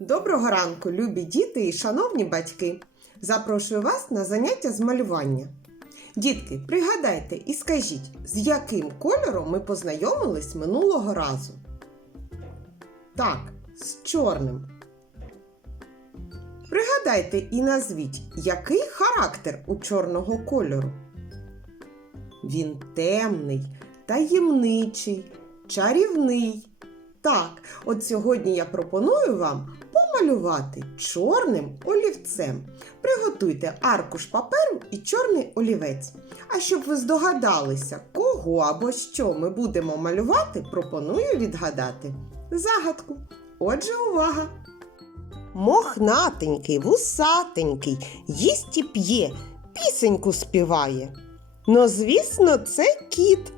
Доброго ранку, любі діти і шановні батьки! Запрошую вас на заняття з малювання. Дітки, пригадайте і скажіть, з яким кольором ми познайомились минулого разу? Так, з чорним. Пригадайте і назвіть, який характер у чорного кольору. Він темний, таємничий, чарівний. Так, от сьогодні я пропоную вам помалювати чорним олівцем. Приготуйте аркуш паперу і чорний олівець. А щоб ви здогадалися, кого або що ми будемо малювати, пропоную відгадати загадку. Отже, увага! Мохнатенький, вусатенький, їсть і п'є, пісеньку співає. Ну, звісно, це кіт.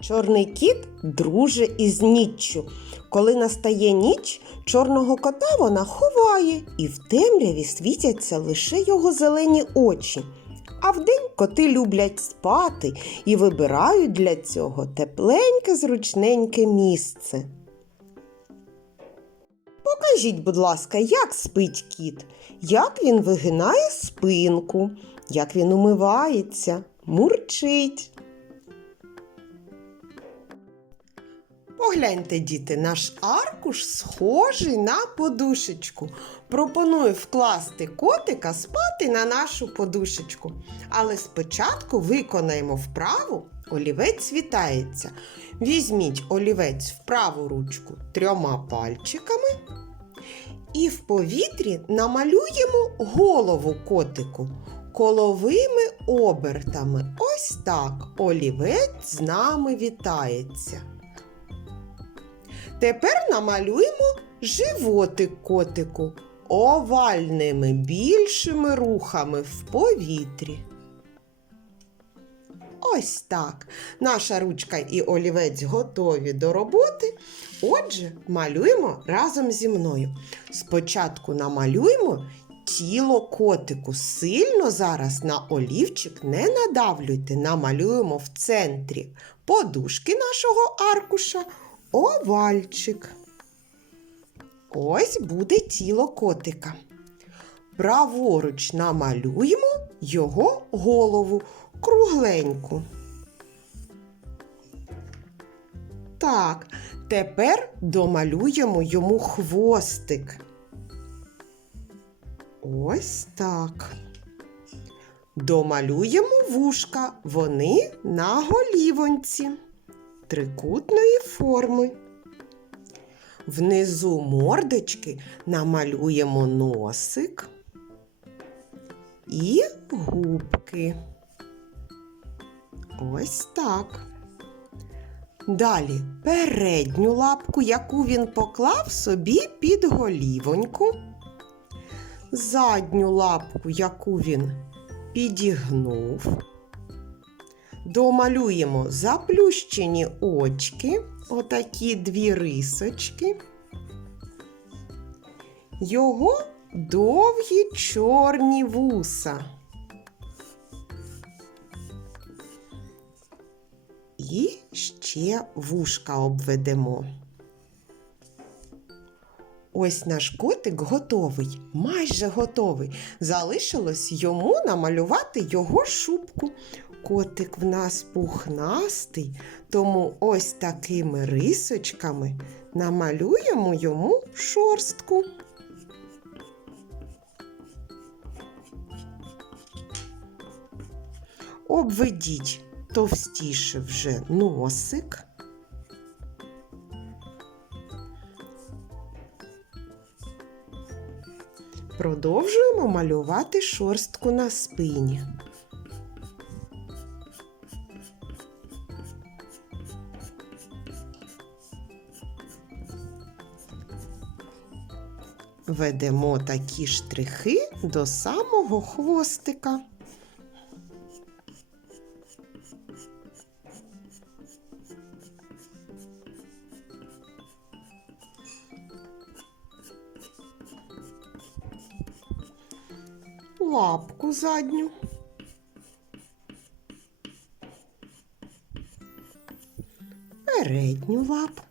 Чорний кіт друже із ніччю. Коли настає ніч, чорного кота вона ховає, і в темряві світяться лише його зелені очі. А вдень коти люблять спати і вибирають для цього тепленьке, зручненьке місце. Покажіть, будь ласка, як спить кіт, як він вигинає спинку, як він умивається, мурчить. Погляньте, діти, наш аркуш схожий на подушечку. Пропоную вкласти котика спати на нашу подушечку. Але спочатку виконаємо вправу олівець вітається. Візьміть олівець в праву ручку трьома пальчиками і в повітрі намалюємо голову котику коловими обертами. Ось так олівець з нами вітається. Тепер намалюємо животик котику овальними більшими рухами в повітрі. Ось так. Наша ручка і олівець готові до роботи. Отже, малюємо разом зі мною. Спочатку намалюємо тіло котику. Сильно зараз на олівчик не надавлюйте. Намалюємо в центрі подушки нашого аркуша овальчик. Ось буде тіло котика. Праворуч намалюємо його голову кругленьку. Так, тепер домалюємо йому хвостик. Ось так. Домалюємо вушка, вони на голівонці трикутної форми. Внизу мордочки намалюємо носик і губки. Ось так. Далі передню лапку, яку він поклав собі під голівоньку, задню лапку, яку він підігнув. Домалюємо заплющені очки, отакі дві рисочки, його довгі чорні вуса. І ще вушка обведемо. Ось наш котик готовий, майже готовий. Залишилось йому намалювати його шубку. Котик в нас пухнастий, тому ось такими рисочками намалюємо йому шорстку. Обведіть товстіше вже носик. Продовжуємо малювати шорстку на спині. Ведемо такі штрихи до самого хвостика. Лапку задню. Передню лапку.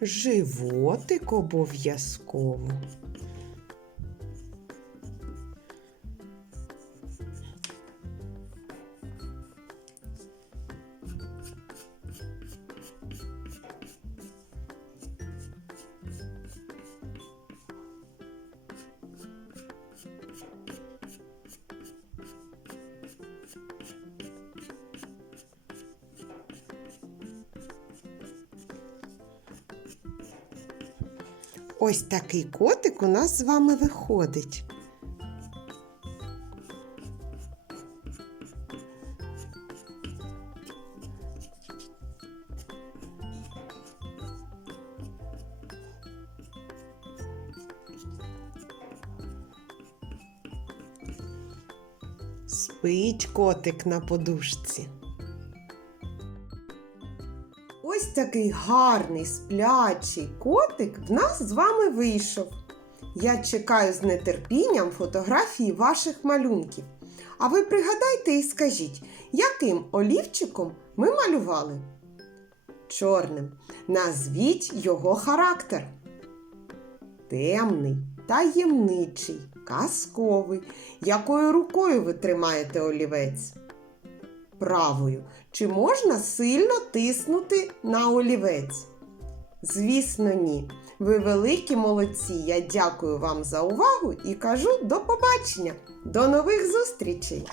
Животик обов'язково. Ось такий котик у нас з вами виходить. Спить котик на подушці. Ось такий гарний сплячий котик в нас з вами вийшов. Я чекаю з нетерпінням фотографії ваших малюнків. А ви пригадайте і скажіть, яким олівчиком ми малювали? Чорним. Назвіть його характер. Темний, таємничий, казковий. Якою рукою ви тримаєте олівець? Правою. Чи можна сильно тиснути на олівець? Звісно, ні. Ви великі молодці. Я дякую вам за увагу і кажу до побачення. До нових зустрічей!